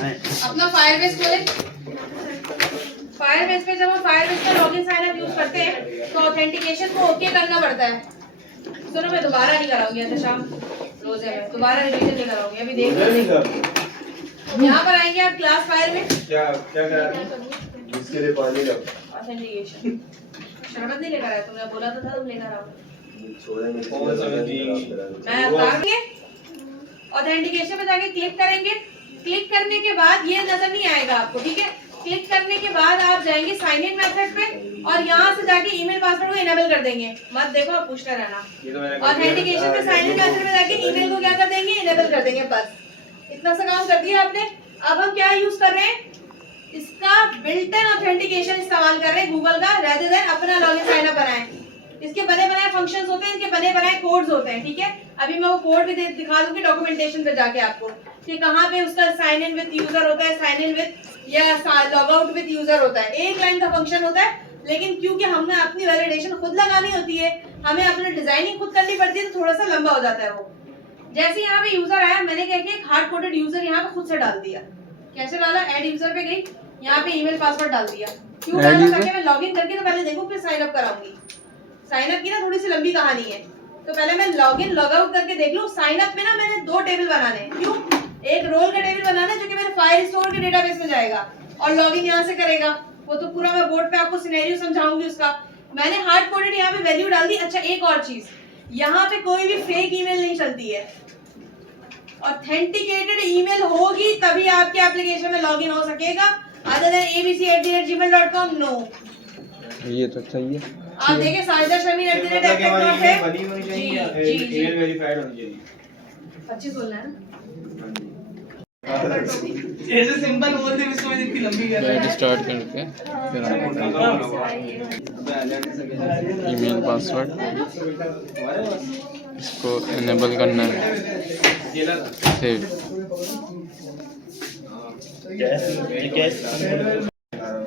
अपना फायरबेस खोले। फायरबेस पे जब हम फायरबेस का लॉगिन साइन अप यूज करते हैं तो ऑथेंटिकेशन को ओके करना पड़ता है। सुनो, मैं दोबारा नहीं कराऊंगी ऐसे शाम रोज है, मैं दोबारा रिवीजन नहीं कराऊंगी, अभी देख लो। यहाँ पर आएंगे आप क्लास फाइल में, क्या क्या करा जिसके लिए पानी का ऑथेंटिकेशन शरबत नहीं लेकर आया, तुमने बोला तो था तुम लेकर आओ। मैं बताऊंगी। ऑथेंटिकेशन पे जाके क्लिक करेंगे। क्लिक करने के बाद ये नजर नहीं आएगा आपको, ठीक है। क्लिक करने के बाद आप जाएंगे साइन इन मेथड पे और यहाँ से जाके ईमेल पासवर्ड को इनेबल कर देंगे। मत देखो, आप पूछते रहना। ऑथेंटिकेशन पे साइन इन मेथड पे जाके ईमेल को क्या कर देंगे, इनेबल कर देंगे। बस इतना सा काम कर दिया आपने। अब हम क्या यूज कर रहे हैं, इसका बिल्ट इन ऑथेंटिकेशन इस्तेमाल कर रहे हैं गूगल का, रेदर देन अपना लॉगिन साइन अप बनाएं। इसके बने बनाए फंक्शंस होते हैं, इनके बने बनाए कोड्स होते हैं, ठीक है। अभी मैं वो कोड भी दिखा दूंगी डॉक्यूमेंटेशन पे जाके आपको कि कहाँ पे उसका साइन इन विद यूजर होता है, साइन इन विद या लॉग आउट विद यूजर होता है। एक लाइन का फंक्शन होता है, लेकिन क्योंकि हमने अपनी वैलिडेशन खुद लगानी होती है, हमें अपनी डिजाइनिंग खुद करनी पड़ती है, तो थोड़ा सा लंबा हो जाता है वो। जैसे यहाँ पे यूजर आया, मैंने क्या किया, हार्ड कोडेड यूजर यहाँ पे खुद से डाल दिया। कैसे डाला, ऐड यूजर पे गई, यहाँ पे ईमेल पासवर्ड डाल दिया। क्यों डाला, ताकि मैं लॉगिन करके तो पहले देखूं फिर साइन अप कराऊंगी। साइन अप की ना थोड़ी सी लंबी कहानी है, तो पहले मैं लॉगिन लॉग आउट करके देख लूं। साइन अप में ना मैंने 2 टेबल बनाने हैं। क्यों, एक रोल का टेबल बनाना है जो कि मेरे फाइल स्टोर के डेटाबेस में जाएगा और लॉगिन यहाँ से करेगा। वो तो पूरा मैं बोर्ड पे आपको सिनेरियो समझाऊंगी उसका। मैंने हार्ड कोडेड यहाँ पे वैल्यू डाल दी। अच्छा, एक और चीज, यहाँ पे कोई भी फेक ईमेल नहीं चलती है। ऑथेंटिकेटेड ईमेल होगी तभी आपके एप्लीकेशन में लॉगिन हो सकेगा। Other than abc@gmail.com no. ये तो सही है। आप देखिए साजिदा शमीर @tech.com है। बनी होनी चाहिए, ईमेल वेरीफाइड होनी चाहिए। 25 बोलना है ना। ऐसे सिंपल बोल दे, इसको इतनी लंबी कर रहा है। स्टार्ट करके फिर ईमेल पासवर्ड इसको इनेबल करना है, सेव।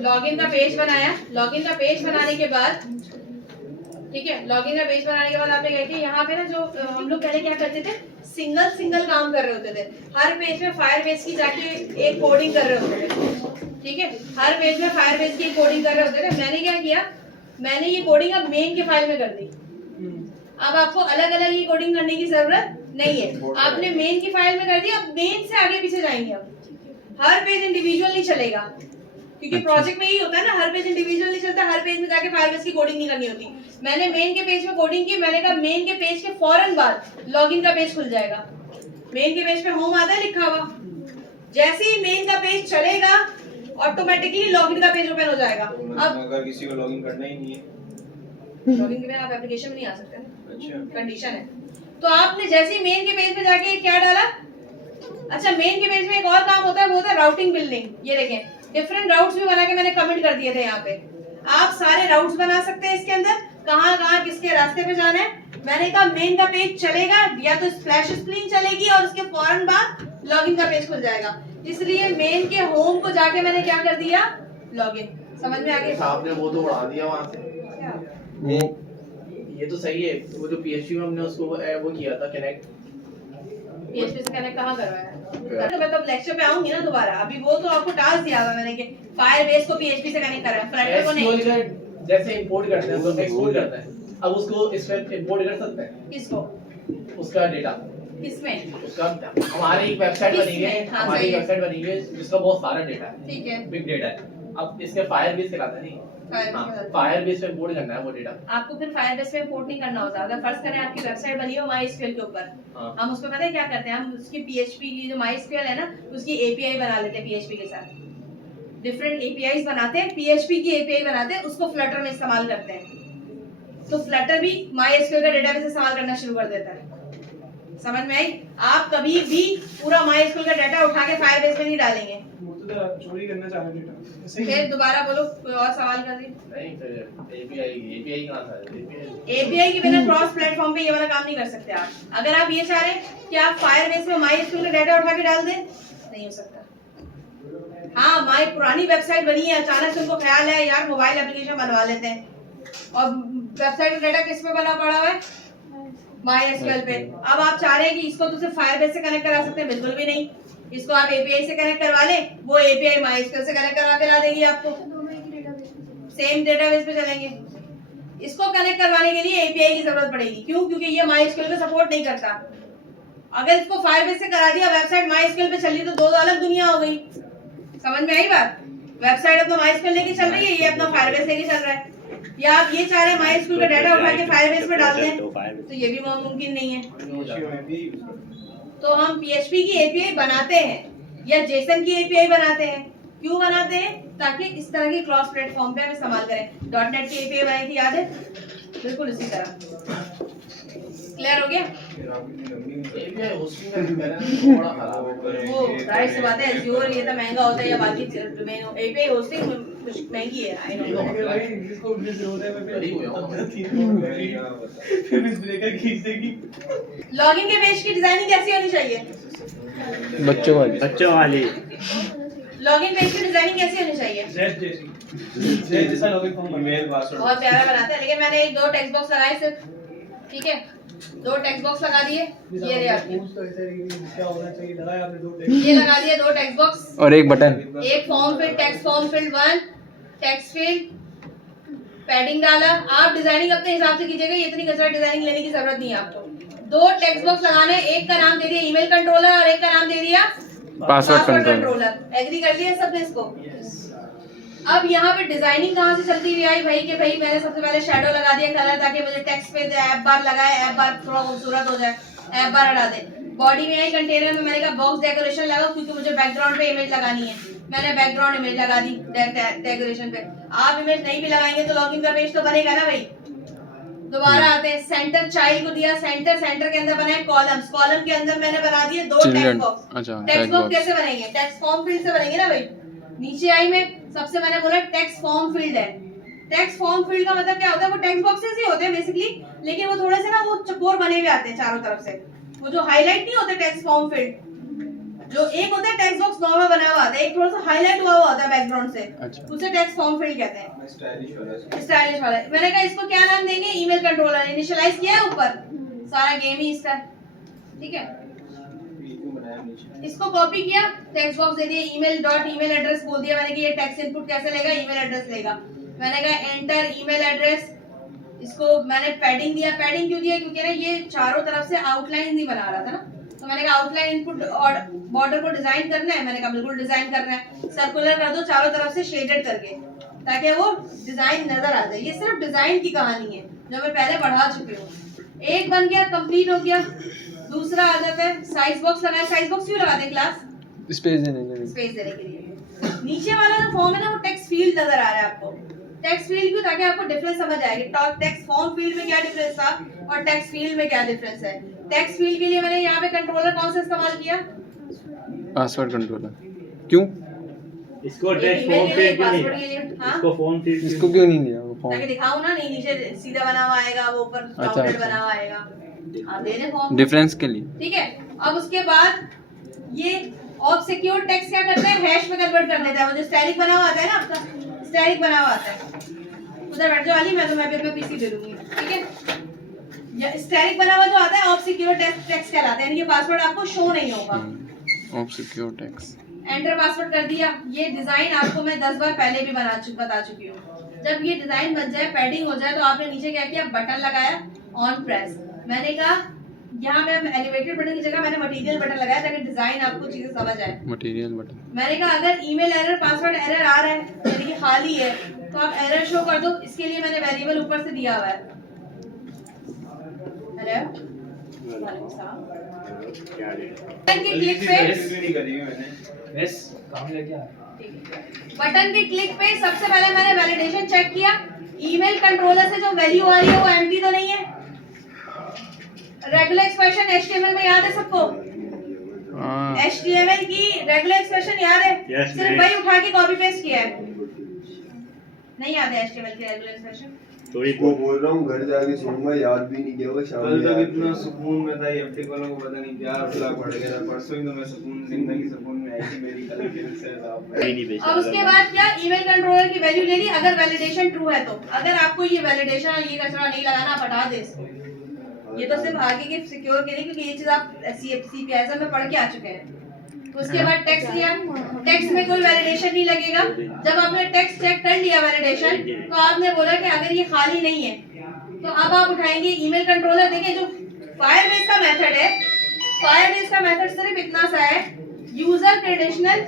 लॉगिन का पेज बनाया। लॉगिन का पेज बनाने के बाद, ठीक है, लॉगिन का पेज बनाने के बाद आपने क्या किया, यहाँ पे ना जो हम लोग पहले क्या करते थे, सिंगल काम कर रहे होते थे। हर पेज में फायरबेस की जाके एक कोडिंग कर रहे होते थे, ठीक है। हर पेज में फायरबेस की कोडिंग कर रहे होते थे। मैंने क्या किया, मैंने ये कोडिंग अब मेन के फाइल में कर दी। अब आपको अलग अलग ये कोडिंग करने की जरूरत नहीं है, आपने मेन की फाइल में कर दिया। अब मेन से आगे पीछे जाएंगे, अब हर पेज इंडिविजुअल नहीं चलेगा, क्योंकि प्रोजेक्ट में यही होता है ना, हर पेज इंडिविजुअल नहीं चलता, हर पेज में जाके फायरबेस की कोडिंग नहीं करनी होती। मैंने मेन के पेज में कोडिंग की। मैंने कहा मेन के पेज के फौरन बाद लॉगिन का पेज खुल जाएगा। मेन के पेज पे होम आता है लिखा हुआ, जैसे ही मेन का पेज चलेगा ऑटोमेटिकली लॉगिन का पेज ओपन हो जाएगा। अब अगर किसी को लॉगिन करना ही नहीं है, लॉगिन के बिना आप एप्लीकेशन में नहीं आ सकते ना, अच्छा कंडीशन है। तो आपने जैसे ही मेन के पेज पे जाके क्या डाला, अच्छा मेन के पेज में एक और काम होता है, वो होता है राउटिंग बिल्डिंग। ये देखें, डिफरेंट राउट्स भी बना के मैंने कमेंट कर दिए थे यहाँ पे। आप सारे राउट्स बना सकते हैं इसके अंदर, कहाँ कहाँ किसके रास्ते पे जाना है। मैंने कहा मेन का पेज चलेगा या तो स्प्लैश स्क्रीन चलेगी और उसके फौरन बाद लॉगिन का पेज खुल जाएगा। इसलिए मेन के होम को जाके मैंने क्या कर दिया, लॉगिन। समझ में आ गया? आपने वो तो उड़ा दिया वहाँ से। ये तो सही है, वो जो PHP में हमने उसको वो किया था कनेक्ट, PHP से कनेक्ट कहाँ करवाया है? तो मैं तब लेक्चर पे आऊंगी ना दोबारा। अभी वो तो आपको टास्क दिया हुआ मैंने कि फायरबेस को PHP से कनेक्ट करा है, फ्लटर को नहीं। जैसे इंपोर्ट करते हैं तो एक्सपोर्ट करता है, अब उसको इसमें इंपोर्ट कर सकते हैं। किसको? उसका डेटा किसमें? उसका हमारी एक वेबसाइट बनी है, हाँ, हमारी सही है। वेबसाइट बनी है जिसका बहुत सारा डेटा है, ठीक है, बिग डेटा है। अब इसके फायरबेस से लाता नहीं, फायरबेस पे इंपोर्ट करना है वो डेटा। आपको फिर फायरबेस पे इंपोर्ट नहीं करना होता। अगर फर्ज करें आपकी वेबसाइट बनी हो MySQL के ऊपर, हम उसको पता है क्या करते हैं, हम उसकी PHP की जो MySQL है ना, उसकी API बना लेते हैं PHP के साथ। डिफरेंट APIs बनाते हैं, PHP की API बनाते हैं, उसको फ्लटर में इस्तेमाल करते हैं। तो फ्लटर भी MySQL का डेटाबेस इस्तेमाल करना शुरू कर देता है। समझ में आई? आप कभी भी पूरा MySQL का डाटा उठा के फायरबेस में नहीं डालेंगे। चोरी करना चाह रहे डेटा। फिर दोबारा बोलो, कोई और सवाल कर दी। नहीं, फिर API कहाँ से? API के बिना क्रॉस प्लेटफॉर्म पे ये वाला काम नहीं कर सकते आप। अगर आप ये चाह रहे हैं कि आप फायरबेस में MySQL का डाटा उठा के डाल दें, नहीं हो सकता। हाँ, माई पुरानी वेबसाइट बनी है, अचानक से उनको ख्याल है यार मोबाइल एप्लीकेशन बनवा लेते हैं, और वेबसाइट का डाटा किस पे बना पड़ा हुआ है, MySQL पे। अब आप चाह रहे हैं कि इसको तो सिर्फ फायरबेस से कनेक्ट करा सकते हैं, बिल्कुल भी नहीं। इसको आप एपीआई से कनेक्ट करवा लें, वो एपीआई माइस्क्यूएल से कनेक्ट करवा के ला देगी आपको, सेम डेटाबेस पे चलेंगे। इसको कनेक्ट करवाने के लिए एपीआई की जरूरत पड़ेगी, क्यों? क्योंकि ये माइस्क्यूएल को सपोर्ट नहीं करता। अगर इसको फायरबेस से करा दिया, वेबसाइट माइस्क्यूएल पे चली तो दो अलग दुनिया हो गई। समझ में आई बात? वेबसाइट अपना माइस्क्यूएल लेके चल रही है, ये अपना फायरबेस लेके चल रहा है। या आप ये चाह रहे हैं माइस्क्यूएल का डाटा उठा के फायरबेस में डाल दें, तो ये भी मुमकिन नहीं है। तो हम पीएचपी की एपीआई बनाते हैं या जेसन की एपीआई बनाते हैं। क्यों बनाते हैं? ताकि इस तरह की क्रॉस प्लेटफॉर्म पे हम इस्तेमाल करें। डॉटनेट की एपीआई बनाई थी, याद है? बिल्कुल इसी तरह। क्लियर हो गया? एपीआई होस्टिंग का भी बैलेंस थोड़ा खराब है। वो जाहिर सी बात है, एज़्योर ये तो महंगा होता है या बाकी एपीआई होस्टिंग कुछ महंगी है। I know. भाई इंग्लिश को इंग्लिश होता है, मैं करी हुई हूँ। फिर इस ब्रेकर खींच देगी। लॉगिन के पेज की डिजाइनिंग कैसी होनी चाहिए? बच्चों वाली लॉगिन पेज की डिजाइनिंग कैसी होनी चाहिए? जेड जैसा लॉगिन फॉर्म ईमेल पासवर्ड बहुत प्यारा बनाते हैं, लेकिन मैंने एक दो टेक्स्ट बॉक्स लगाए सिर्फ, ठीक है? दो टेक्स्ट बॉक्स लगा दिए, ये रहे आपके। क्या होना चाहिए, लगाया आपने 2 टेक्स्ट। ये लगा दिए 2 टेक्स्ट बॉक्स, और एक बटन। एक form field, text form field 1, text field, padding डाला। आप डिजाइनिंग अपने हिसाब से कीजिएगा, ये इतनी कचरा डिजाइनिंग लेने की जरूरत नहीं है आपको। 2 टेक्स्ट बॉक्स लगाने, एक का नाम दे दिया ईमेल कंट्रोलर और एक का नाम दे दिया पासवर्ड कंट्रोलर। एग्री कर लिया सबने इसको? अब यहाँ पे डिजाइनिंग कहाँ से चलती हुई आई भाई कि भाई मैंने सबसे पहले शैडो लगा दिया कलर, ताकि मुझे टेक्स्ट पे ऐप बार लगाए, ऐप बार थोड़ा खूबसूरत हो जाए, ऐप बार हटा दे। बॉडी में आई कंटेनर में मैंने कहा बॉक्स डेकोरेशन लगाओ, क्योंकि मुझे बैकग्राउंड पे इमेज लगानी है। मैंने बैकग्राउंड इमेज लगा दी डेकोरेशन पे। आप इमेज नहीं भी लगाएंगे तो लॉगिन का पेज तो बनेगा ना भाई। दोबारा आते हैं, सेंटर चाइल्ड को दिया, सेंटर के अंदर बनाए कॉलम्स, कॉलम के अंदर मैंने बना दिए 2 टेक्स्ट बॉक्स। अच्छा, टेक्स्ट बॉक्स कैसे बनेंगे? टेक्स्ट फॉर्म फील्ड से बनेंगे ना भाई। नीचे आई में सबसे मैंने बोला टेक्स्ट फॉर्म फील्ड है। टेक्स्ट फॉर्म फील्ड का मतलब क्या होता है? वो टेक्स्ट बॉक्सेस ही होते हैं बेसिकली, लेकिन वो थोड़े से ना वो चकोर बने हुए आते हैं चारों तरफ से। वो जो हाईलाइट नहीं होते टेक्स्ट फॉर्म फील्ड, जो एक होता है टेक्स्ट बॉक्स नॉर्मल बना हुआ आता है, एक थोड़ा सा हाईलाइट हुआ होता है बैकग्राउंड से, अच्छा। उसे टेक्स्ट फॉर्म फील्ड कहते हैं। स्टाइलिश वाला मैंने कहा इसको क्या नाम देंगे? Email controller. इनिशियलाइज किया है ऊपर, सारा गेम ही इसका, ठीक है? इसको कॉपी किया, टेक्स्ट बॉक्स दे दिया, email एड्रेस बोल दिया मैंने कि ये टेक्स्ट इनपुट कैसे लेगा? ईमेल एड्रेस लेगा। मैंने कहा एंटर ईमेल एड्रेस। इसको मैंने पैडिंग दिया। पैडिंग क्यों दिया? क्योंकि ना ये चारों तरफ से आउटलाइन नहीं बना रहा था ना, तो मैंने कहा आउटलाइन इनपुट और बॉर्डर को डिजाइन करना है। मैंने कहा बिल्कुल डिजाइन करना है, सर्कुलर कर दो चारों तरफ से शेडेड करके, ताकि वो डिजाइन नजर आ जाए। ये सिर्फ डिजाइन की कहानी है जो मैं पहले पढ़ा चुकी हूँ। एक बन गया, कंप्लीट हो गया। दूसरा आ जाता है साइज बॉक्स लगाए। साइज बॉक्स क्यों लगाते हैं क्लास? स्पेस देने के लिए। स्पेस देने के लिए। नीचे वाला जो फॉर्म है ना, वो टेक्स्ट फील्ड नजर आ रहा है आपको। टेक्स्ट फील्ड क्यों? ताकि आपको डिफरेंस समझ आएगा। टेक्स्ट फॉर्म फील्ड में क्या डिफरेंस था और टेक्स्ट फील्ड में क्या डिफरेंस है। टेक्स्ट फील्ड के लिए मैंने यहाँ पे कंट्रोलर कौन सा इस्तेमाल किया? Password controller. क्यों? इसको टेक्स्ट फॉर्म फील्ड क्यों नहीं? पासवर्ड के लिए, हाँ? इसको फॉर्म फील्ड इसको क्यों नहीं दिया वो फॉर्म? ताकि दिखाऊं ना, नहीं नीचे सीधा बना हुआ आएगा, वो ऊपर डॉटेड अच्छा। बना हुआ आएगा। हाँ, दे दे फॉर्म, डिफरेंस के लिए। ठीक है। अब उसके बाद ये ऑफ सिक्योर टेक्स्ट क्या करते हैं? हैश में कन्वर्ट कर देता है। वो जो स्टैटिक बना हुआ आता है ना आपका, स्टैटिक बना हुआ आता है। उधर बैठ जाओ वाली, मैं भी अपना पीसी दे दूंगी, ठीक है? स्टैटिक बना हुआ जो आता है ऑफ सिक्योर टेक्स्ट कहलाता है, यानी कि पासवर्ड आपको शो नहीं होगा। Of secure text. Enter password कर दिया। ये डिजाइन आपको मैं 10 बार पहले भी बता चुकी हूँ। जब ये डिजाइन बन जाए, पैडिंग हो जाए, तो आपने नीचे क्या किया? बटन लगाया, ऑन प्रेस। मैंने कहा यहाँ पे एलिवेटेड बटन की जगह मैंने मटेरियल बटन लगाया, ताकि डिजाइन आपको चीजें समझ आए। Material button. मैंने कहा अगर ईमेल एरर, पासवर्ड एरर आ रहा है, यानी कि खाली है, तो आप एरर शो कर दो। इसके लिए मैंने वेरिएबल ऊपर से दिया हुआ है। वालेकुम सलाम। बटन के क्लिक पे, बटन के क्लिक पे सबसे पहले मैंने वैलिडेशन चेक किया। ईमेल कंट्रोलर से जो वैल्यू आ रही है वो एम्प्टी तो नहीं है। रेगुलर एक्सप्रेशन HTML में याद है सबको? HTML की रेगुलर एक्सप्रेशन याद है? Yes, सिर्फ वही उठा के कॉपी पेस्ट किया है। नहीं याद है HTML की रेगुलर एक्सप्रेशन? थोड़ी को बोल रहा हूँ, घर जाके सोऊंगा, याद भी नहीं किया होगा। शाम कल में तक याद इतना किया। सुकून में था, ये अपने वालों को पता नहीं क्या रुला पड़ गया था। परसों ही तो मैं सुकून, जिंदगी सुकून में आई थी मेरी। कल फिर से नहीं बेचा। अब उसके बाद क्या? ईमेल कंट्रोलर की वैल्यू ले ली। अगर वैलिडेशन ट्रू है तो, अगर आपको ये वैलिडेशन और ये कचरा नहीं लगाना, आप हटा दे इसको। ये तो सिर्फ आगे के सिक्योर के लिए, क्योंकि ये चीज आप CPSM में पढ़ के आ चुके हैं। उसके बाद टेक्स्ट लिया, टेक्स्ट में कोई वैलिडेशन नहीं लगेगा। जब आपने टेक्स्ट चेक कर लिया वैलिडेशन, तो आपने बोला कि अगर ये खाली नहीं है तो अब आप उठाएंगे ईमेल कंट्रोलर। देखिए जो फायरबेस का मेथड है, फायरबेस का मेथड सिर्फ इतना सा है, user credential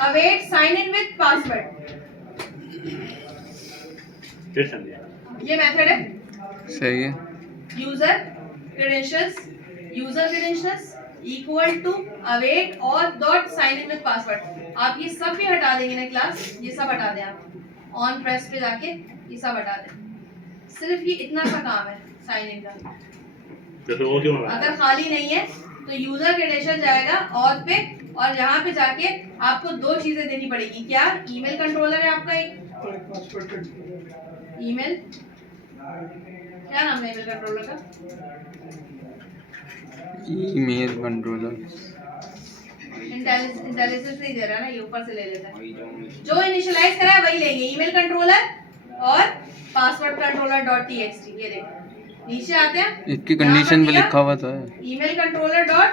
await sign in with password, फिर समझा। ये मेथड है। सही है। User credentials equal to await और dot sign in with password. आप ये सब भी हटा देंगे ना क्लास, ये सब हटा दें आप ऑन प्रेस पे जाके ये सब हटा दें। सिर्फ ये इतना सा काम है साइन इन का। तो फिर वो क्यों होगा? अगर खाली नहीं है तो यूजर क्रेडेंशियल जाएगा ऑथ पे, और यहाँ पे जाके आपको दो चीजें देनी पड़ेगी। क्या? ईमेल कंट्रोलर है आपका एक, ईमेल, क्या नाम है ईमेल कंट्रोलर का? ईमेल कंट्रोलर इंटेलिजेंस नहीं दे रहा ना, ये ऊपर से ले लेता है। जो इनिशियलाइज करा है वही लेंगे, ईमेल कंट्रोलर और पासवर्ड कंट्रोलर डॉट टीएक्सटी। ये देखो नीचे आते हैं, इसकी कंडीशन पे लिखा हुआ तो है ईमेल कंट्रोलर डॉट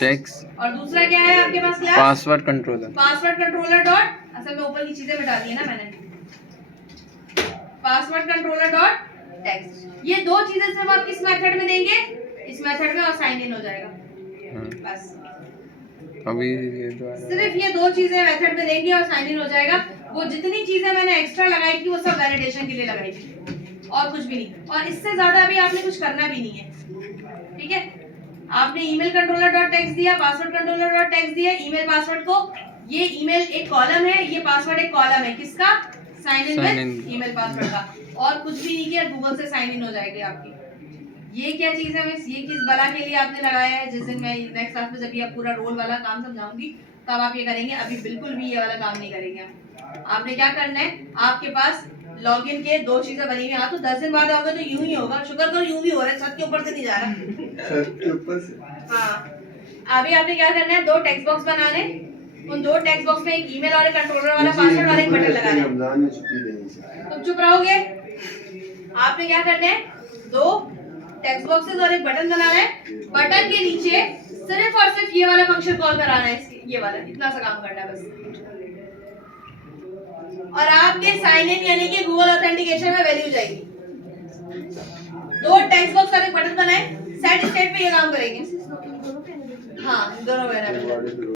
टेक्स्ट, और दूसरा क्या है आपके पास class? Password controller. Password controller dot, असल में ऊपर की चीजें मिटा दी है ना मैंने, पासवर्ड कंट्रोलर डॉट टेक्स्ट। ये दो चीजें सिर्फ आप किस मेथड में देंगे? इस मेथड में, और साइन इन हो जाएगा। बस अभी ये तो सिर्फ ये दो चीजें मेथड में देंगे और साइन इन हो जाएगा। वो जितनी चीजें मैंने एक्स्ट्रा लगाई थी वो सब वैलिडेशन के लिए लगाई थी और कुछ भी नहीं, और इससे ज्यादा अभी आपने कुछ करना भी नहीं है। ठीक है, आपने ईमेल कंट्रोलर डॉट टेक्स्ट दिया, पासवर्ड कंट्रोलर डॉट टेक्स्ट दिया, ईमेल पासवर्ड को, ये ईमेल एक कॉलम है, ये पासवर्ड एक कॉलम है, किसका? Sign in with email password का, और कुछ भी नहीं किया, गूगल से साइन इन हो जाएगी आपकी। ये क्या चीज है मिस? ये किस बला के लिए आपने लगाया है? जिस दिन मैं नेक्स्ट क्लास में जब ये पूरा रोल वाला काम समझाऊंगी तब आप ये करेंगे, अभी बिल्कुल भी ये वाला काम नहीं करेंगे। आपने क्या करना है, आपके पास लॉगिन के दो चीजें बनी हुई। हाँ तो 10 दिन बाद आओगे तो यूं ही होगा, शुक्र करो यूं भी हो रहा है, छत के ऊपर से नहीं जा रहा। छत के ऊपर से। हाँ अभी आपने क्या करना है, दो टेक्स्ट बॉक्स बनाने, उन दो टेक्स्ट बॉक्स में एक ईमेल और एक कंट्रोलर वाला पासवर्ड और एक बटन लगाना है। रमजान में छुट्टी देनी चाहिए। तुम चुप रहोगे? आपने क्या करना है, दो टेक्स्ट बॉक्सेस और एक बटन बनाना है, बटन के नीचे सिर्फ और सिर्फ ये वाला फंक्शन कॉल कराना है, ये वाला, इतना सा काम करना है बस। और आपके साइन इन यानी कि गूगल ऑथेंटिकेशन में वैल्यू जाएगी। दो टेक्स्ट बॉक्स और एक बटन बनाए, सेट स्टेट पे ये काम करेंगे। हाँ दोनों वेरिएबल